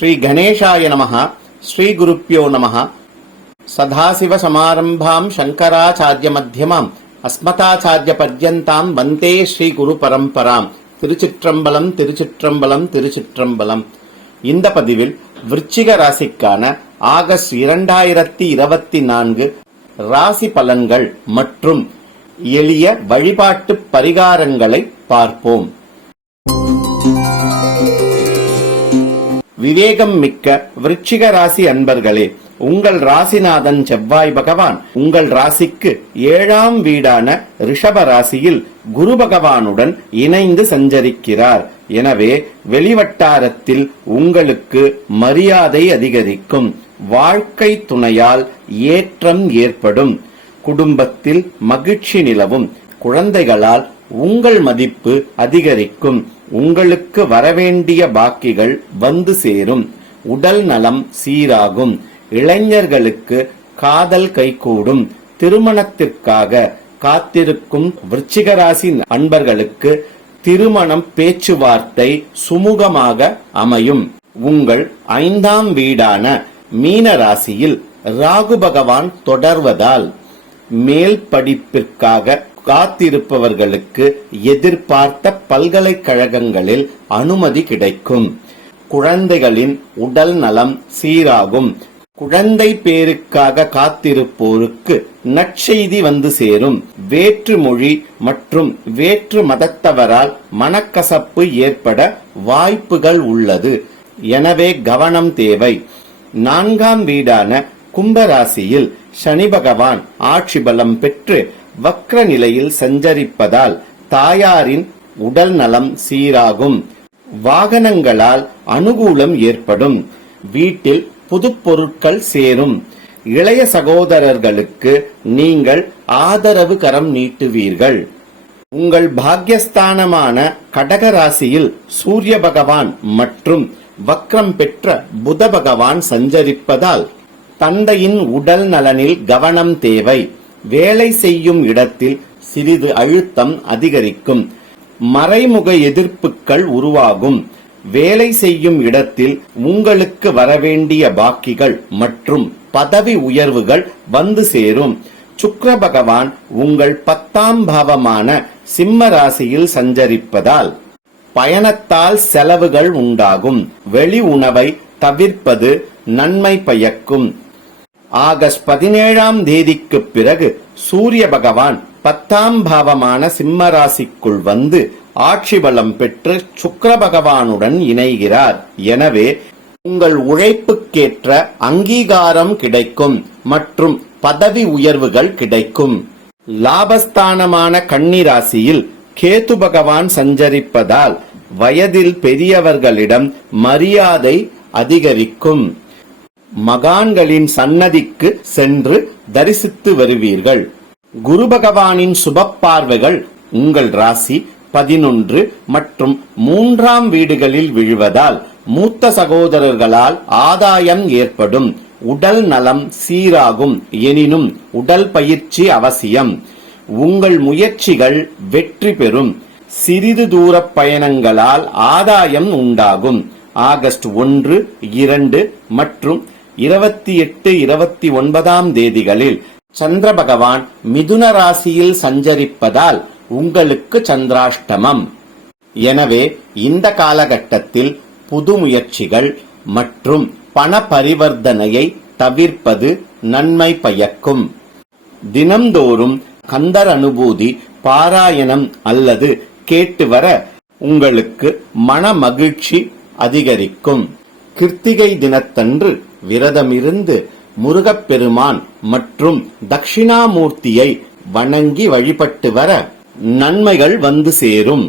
ஸ்ரீ கணேசாய நமஹ. ஸ்ரீ குருப்யோ நமஹ. சதாசிவ சமாரம்பாம் சங்கராச்சாரிய மத்தியமாம் அஸ்மதாச்சாரிய பர்யந்தாம் வந்தே ஸ்ரீ குரு பரம்பராம். திருச்சிற்றம்பலம், திருச்சிற்றம்பலம், திருச்சிற்றம்பலம். இந்த பதிவில் விருச்சிக ராசிக்கான ஆகஸ்ட் 2024 ராசி பலன்கள் மற்றும் எளிய வழிபாட்டு பரிகாரங்களை பார்ப்போம். விவேகம் மிக்க விருச்சிக ராசி அன்பர்களே, உங்கள் ராசிநாதன் செவ்வாய் பகவான் உங்கள் ராசிக்கு 7ஆம் வீடான ரிஷப ராசியில் குரு பகவானுடன் இணைந்து சஞ்சரிக்கிறார். எனவே வெளிவட்டாரத்தில் உங்களுக்கு மரியாதை அதிகரிக்கும். வாழ்க்கை துணையால் ஏற்றம் ஏற்படும். குடும்பத்தில் மகிழ்ச்சி நிலவும். குழந்தைகளால் உங்கள் மதிப்பு அதிகரிக்கும். உங்களுக்கு வரவேண்டிய பாக்கிகள் வந்து சேரும். உடல் நலம் சீராகும். இளைஞர்களுக்கு காதல் கைகூடும். திருமணத்திற்காக காத்திருக்கும் விருச்சிக ராசி அன்பர்களுக்கு திருமணம் பேச்சுவார்த்தை சுமூகமாக அமையும். உங்கள் 5ஆம் வீடான மீன ராசியில் ராகு பகவான் தொடர்வதால் மேல் படிப்பிற்காக காத்திருப்பவர்களுக்கு எதிர்பார்த்த பல்கலைக்கழகங்களில் அனுமதி கிடைக்கும். குழந்தைகளின் உடல் நலம் சீராகும். குழந்தை பேருக்காக காத்திருப்போருக்கு நற்செய்தி வந்து சேரும். வேற்று மொழி மற்றும் வேற்று மதத்தவரால் மனக்கசப்பு ஏற்பட வாய்ப்புகள் உள்ளது. எனவே கவனம் தேவை. 4ஆம் வீடான கும்பராசியில் சனி பகவான் ஆட்சி பலம் பெற்று வக்ர நிலையில் சஞ்சரிப்பதால் தாயாரின் உடல் நலம் சீராகும். வாகனங்களால் அனுகூலம் ஏற்படும். வீட்டில் புது பொருட்கள் சேரும். இளைய சகோதரர்களுக்கு நீங்கள் ஆதரவு கரம் நீட்டுவீர்கள். உங்கள் பாக்யஸ்தானமான கடக ராசியில் சூரிய பகவான் மற்றும் வக்ரம் பெற்ற புத பகவான் சஞ்சரிப்பதால் தந்தையின் உடல் நலனில் கவனம் தேவை. வேலை செய்யும் இடத்தில் சிறிது அழுத்தம் அதிகரிக்கும். மறைமுக எதிர்ப்புகள் உருவாகும். வேலை செய்யும் இடத்தில் உங்களுக்கு வரவேண்டிய பாக்கிகள் மற்றும் பதவி உயர்வுகள் வந்து சேரும். சுக்கிர பகவான் உங்கள் 10ஆம் பாவமான சிம்ம ராசியில் சஞ்சரிப்பதால் பயணத்தால் செலவுகள் உண்டாகும். வெளி உணவை தவிர்ப்பது நன்மை பயக்கும். ஆகஸ்ட் 17ஆம் தேதிக்கு பிறகு சூரிய பகவான் 10ஆம் பாவமான சிம்ம ராசிக்குள் வந்து ஆட்சி பலம் பெற்று சுக்கிர பகவானுடன் இணைகிறார். எனவே உங்கள் உழைப்புக்கேற்ற அங்கீகாரம் கிடைக்கும் மற்றும் பதவி உயர்வுகள் கிடைக்கும். லாபஸ்தானமான கன்னி ராசியில் கேது பகவான் சஞ்சரிப்பதால் வயதில் பெரியவர்களிடம் மரியாதை அதிகரிக்கும். மகான்களின் சன்னதிக்கு சென்று தரிசித்து வருவீர்கள். குரு பகவானின் சுப பார்வைகள் உங்கள் ராசி 11 மற்றும் 3ஆம் வீடுகளில் விழுவதால் மூத்த சகோதரர்களால் ஆதாயம் ஏற்படும். உடல் நலம் சீராகும். எனினும் உடல் பயிற்சி அவசியம். உங்கள் முயற்சிகள் வெற்றி பெறும். சிறிது தூர பயணங்களால் ஆதாயம் உண்டாகும். ஆகஸ்ட் 1, 2 மற்றும் 28, 29ஆம் தேதிகளில் சந்திர பகவான் மிதுன ராசியில் சஞ்சரிப்பதால் உங்களுக்கு சந்திராஷ்டமம். எனவே இந்த காலகட்டத்தில் புது முயற்சிகள் மற்றும் பண பரிவர்த்தனையை தவிர்ப்பது நன்மை பயக்கும். தினம்தோறும் கந்தர் அனுபூதி பாராயணம் அல்லது கேட்டு வர உங்களுக்கு மன மகிழ்ச்சி அதிகரிக்கும். கிருத்திகை தினத்தன்று விரதமிருந்து முருகப்பெருமான் மற்றும் தட்சிணாமூர்த்தியை வணங்கி வழிபட்டு வர நன்மைகள் வந்து சேரும்.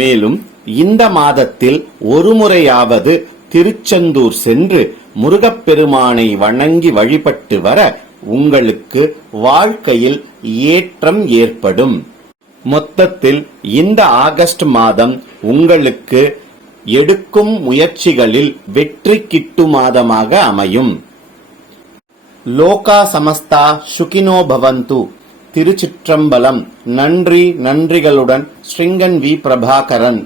மேலும் இந்த மாதத்தில் ஒருமுறையாவது திருச்செந்தூர் சென்று முருகப்பெருமானை வணங்கி வழிபட்டு வர உங்களுக்கு வாழ்க்கையில் ஏற்றம் ஏற்படும். மொத்தத்தில் இந்த ஆகஸ்ட் மாதம் உங்களுக்கு எடுக்கும் முயற்சிகளில் வெற்றி கிட்டும் மாதமாக அமையும். லோகா சமஸ்தா சுகினோ பவந்து. திருச்சிற்றம்பலம். நன்றி, நன்றிகளுடன் ஸ்ரீங்கன் வி. பிரபாகரன்.